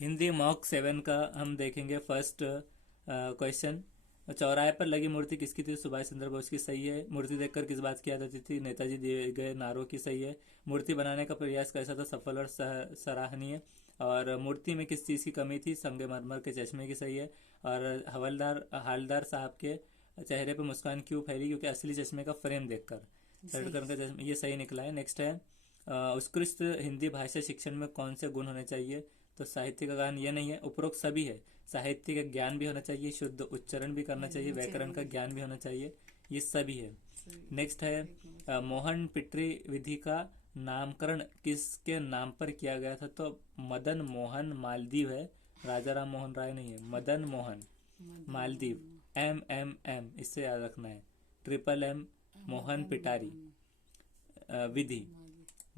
Hindi mock 7 का हम देखेंगे फर्स्ट क्वेश्चन। चौराहे पर लगी मूर्ति किसकी थी? सुभाष चंद्र बोस की, सही है। मूर्ति देखकर किस बात की याद आती थी? नेताजी दिए गए नारों की, सही है। मूर्ति बनाने का प्रयास कैसा था? सफल और सराहनीय। और मूर्ति में किस चीज़ की कमी थी? संगमरमर के चश्मे की, सही है। और हवलदार हालदार साहब के चेहरे पर मुस्कान क्यों फैली? क्योंकि असली चश्मे का फ्रेम देखकर। सड़कन का चश्मा, ये सही निकला है। नेक्स्ट है उत्कृष्ट हिंदी भाषा शिक्षण में कौन से गुण होने चाहिए? तो साहित्य का ज्ञान, ये नहीं है, उपरोक्त सभी है। साहित्य का ज्ञान भी होना चाहिए, शुद्ध उच्चारण भी करना चाहिए, व्याकरण का ज्ञान भी होना चाहिए, ये सभी है। नेक्स्ट है मोहन पिटरी विधि का नामकरण किसके नाम पर किया गया था? तो मदन मोहन मालदीव है, राजा राम मोहन राय नहीं है, मदन मोहन मालदीव। MMM इससे याद रखना है, ट्रिपल M, मोहन पिटारी विधि।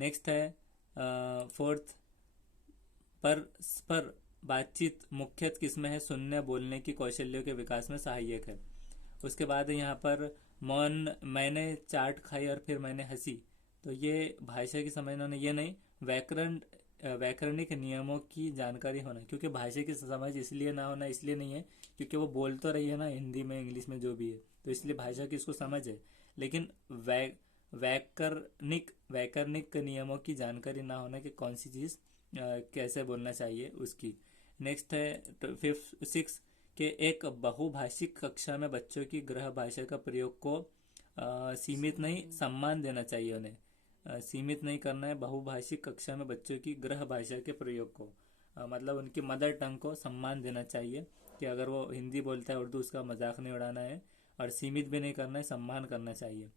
नेक्स्ट है फोर्थ, परस्पर बातचीत मुख्यतः किसमें है? सुनने बोलने की कौशल्यों के विकास में सहायक है। उसके बाद यहाँ पर मौन, मैंने चाट खाई और फिर मैंने हंसी, तो ये भाषा की समझना होना, ये नहीं। व्याकरण व्याकरणिक नियमों की जानकारी होना, क्योंकि भाषा की समझ इसलिए ना होना, इसलिए नहीं है क्योंकि वो बोल तो रही है ना हिंदी में इंग्लिश में जो भी है, तो इसलिए भाषा की इसको समझ है। लेकिन वैकरणिक वैकरणिक नियमों की जानकारी ना होना कि कौन सी चीज़ कैसे बोलना चाहिए उसकी। नेक्स्ट है फिफ्थ सिक्स के एक बहुभाषिक कक्षा में बच्चों की गृह भाषा का प्रयोग को सीमित नहीं, सम्मान देना चाहिए उन्हें। सीमित नहीं करना है, बहुभाषिक कक्षा में बच्चों की गृह भाषा के प्रयोग को मतलब उनकी मदर टंग को सम्मान देना चाहिए, कि अगर वो हिंदी बोलता है उर्दू, उसका मजाक नहीं उड़ाना है, और सीमित भी नहीं करना है, सम्मान करना चाहिए।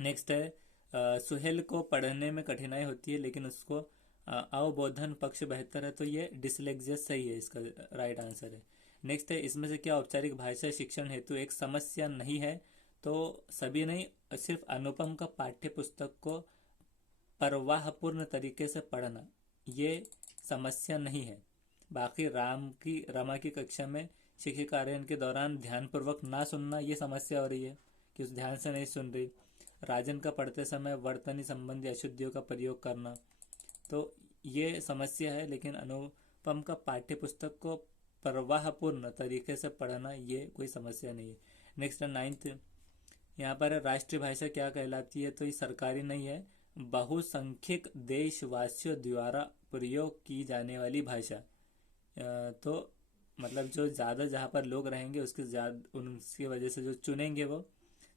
नेक्स्ट है सुहेल को पढ़ने में कठिनाई होती है लेकिन उसको अवबोधन पक्ष बेहतर है, तो ये डिसलेक्सिया सही है, इसका राइट आंसर है। नेक्स्ट है इसमें से क्या औपचारिक भाषा शिक्षण हेतु एक समस्या नहीं है? तो सभी नहीं, सिर्फ अनुपम का पाठ्य पुस्तक को परवाहपूर्ण तरीके से पढ़ना, ये समस्या नहीं है। बाकी रमा की कक्षा में शिक्षिकार्यन के दौरान ध्यानपूर्वक ना सुनना, ये समस्या हो रही है कि उस ध्यान से नहीं सुन रही। राजन का पढ़ते समय वर्तनी संबंधी अशुद्धियों का प्रयोग करना, तो ये समस्या है। लेकिन अनुपम का पाठ्य पुस्तक को प्रवाहपूर्ण तरीके से पढ़ना, ये कोई समस्या नहीं है। नेक्स्ट नाइन्थ, यहाँ पर राष्ट्रीय भाषा क्या कहलाती है? तो ये सरकारी नहीं है, बहुसंख्यक देशवासियों द्वारा प्रयोग की जाने वाली भाषा। तो मतलब जो ज़्यादा जहाँ पर लोग रहेंगे उसके ज़्यादा, उनकी वजह से जो चुनेंगे वो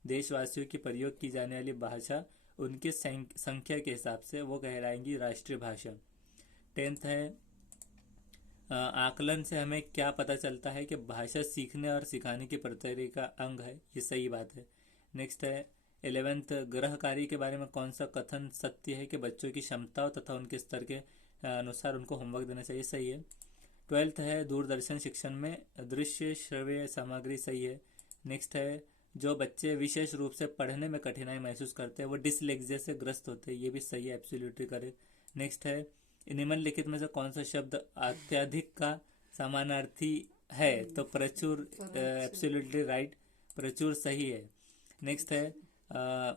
देशवासियों की प्रयोग की जाने वाली भाषा, उनकी संख्या के हिसाब से वो कहलाएंगी राष्ट्रीय भाषा। टेंथ है आकलन से हमें क्या पता चलता है? कि भाषा सीखने और सिखाने की प्रक्रिया का अंग है, ये सही बात है। नेक्स्ट है 11th, गृह कार्य के बारे में कौन सा कथन सत्य है? कि बच्चों की क्षमताओं तथा उनके स्तर के अनुसार उनको होमवर्क देना चाहिए, सही है। 12th है दूरदर्शन शिक्षण में दृश्य श्रव्य सामग्री, सही है। नेक्स्ट है जो बच्चे विशेष रूप से पढ़ने में कठिनाई महसूस करते हैं वो डिसलेक्सिया से ग्रस्त होते हैं, ये भी सही है, एब्सोल्युटली करेक्ट। नेक्स्ट है निम्नलिखित में से कौन सा शब्द अत्यधिक का समानार्थी है? तो प्रचुर, एब्सोल्युटली राइट, प्रचुर सही है। नेक्स्ट है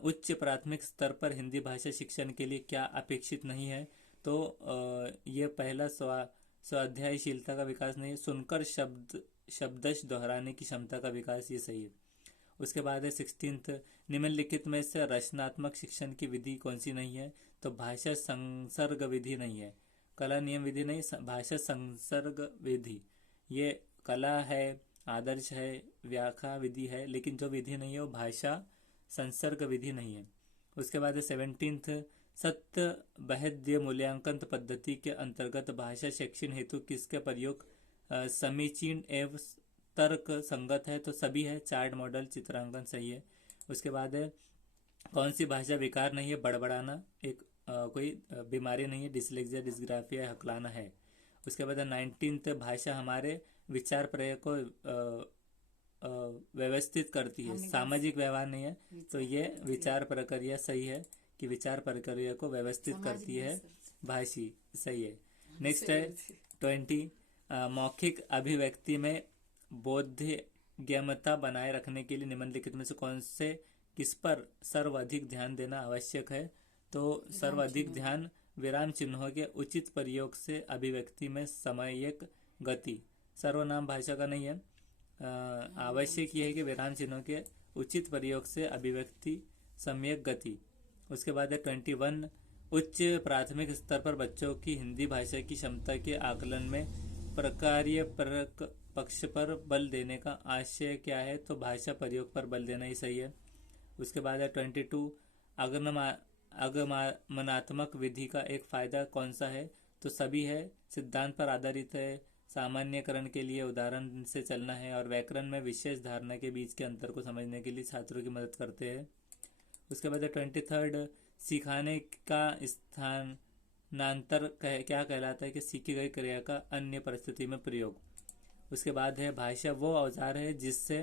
उच्च प्राथमिक स्तर पर हिंदी भाषा शिक्षण के लिए क्या अपेक्षित नहीं है? तो ये पहला स्वाध्यायशीलता का विकास नहीं है, सुनकर शब्दश दोहराने की क्षमता का विकास, ये सही है। उसके बाद है 16th, निम्नलिखित में से रचनात्मक शिक्षण की विधि कौन सी नहीं है? तो भाषा संसर्ग विधि नहीं है, कला नियम विधि नहीं, भाषा संसर्ग विधि। ये कला है, आदर्श है, व्याख्या विधि है, लेकिन जो विधि नहीं है वो भाषा संसर्ग विधि नहीं है। उसके बाद है 17th, सत्य बहद्य मूल्यांकन पद्धति के अंतर्गत भाषा शिक्षण हेतु किसके प्रयोग समीचीन एवं तर्क संगत है? तो सभी है, चार्ट मॉडल चित्रांकन, सही है। उसके बाद है कौन सी भाषा विकार नहीं है? बड़बड़ाना एक कोई बीमारी नहीं है, डिसलेक्सिया डिस्ग्राफिया हकलाना है। उसके बाद 19th, भाषा हमारे विचार प्रयोग को व्यवस्थित करती है, सामाजिक व्यवहार नहीं है, तो ये विचार प्रक्रिया सही है, कि विचार प्रक्रिया को व्यवस्थित करती है भाषी, सही है। नेक्स्ट है 20, मौखिक अभिव्यक्ति में बोधगम्यता बनाए रखने के लिए निम्नलिखित में से कौन से किस पर सर्वाधिक ध्यान देना आवश्यक है? तो सर्वाधिक ध्यान विराम चिन्हों के उचित प्रयोग से अभिव्यक्ति में समयक गति। सर्वनाम भाषा का नहीं है, आवश्यक यह है कि विराम चिन्हों के उचित प्रयोग से अभिव्यक्ति सम्यक गति। उसके बाद है 21, उच्च प्राथमिक स्तर पर बच्चों की हिंदी भाषा की क्षमता के आकलन में प्रकार्य पक्ष पर बल देने का आशय क्या है, तो भाषा प्रयोग पर बल देना ही सही है। उसके बाद है 22, आगमनात्मक विधि का एक फायदा कौन सा है, तो सभी है, सिद्धांत पर आधारित है, सामान्यकरण के लिए उदाहरण से चलना है और व्याकरण में विशेष धारणा के बीच के अंतर को समझने के लिए छात्रों की मदद करते हैं। उसके बाद 23, सिखाने का स्थानांतर क्या कहलाता है, कि सीखी गई क्रिया का अन्य परिस्थिति में प्रयोग। उसके बाद है भाषा वो औजार है जिससे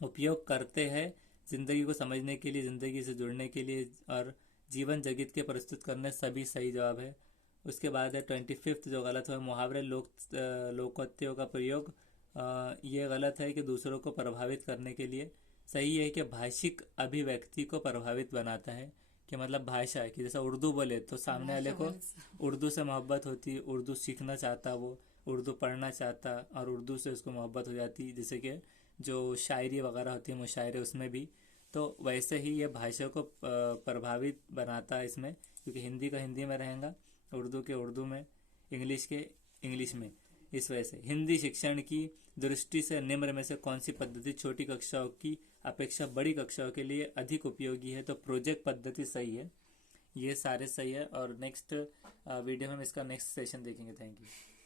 उपयोग करते हैं जिंदगी को समझने के लिए, जिंदगी से जुड़ने के लिए और जीवन जगत के प्रस्तुत करने। सभी सही जवाब है। उसके बाद है 25 जो गलत है, मुहावरे लोकोक्तियों का प्रयोग। ये गलत है कि दूसरों को प्रभावित करने के लिए। सही है कि भाषिक अभिव्यक्ति को प्रभावित बनाता है, कि मतलब भाषा है कि जैसा उर्दू बोले तो सामने वाले को उर्दू से मोहब्बत होती, उर्दू सीखना चाहता, वो उर्दू पढ़ना चाहता और उर्दू से उसको मोहब्बत हो जाती। जैसे कि जो शायरी वगैरह होती है, मुशायरे, उसमें भी तो वैसे ही ये भाषा को प्रभावित बनाता है इसमें, क्योंकि हिंदी का हिंदी में रहेगा, उर्दू के उर्दू में, इंग्लिश के इंग्लिश में। इस वजह से हिंदी शिक्षण की दृष्टि से निम्न में से कौन सी पद्धति छोटी कक्षाओं की अपेक्षा बड़ी कक्षाओं के लिए अधिक उपयोगी है, तो प्रोजेक्ट पद्धति सही है। ये सारे सही है। और नेक्स्ट वीडियो में हम इसका नेक्स्ट सेशन देखेंगे। Thank you.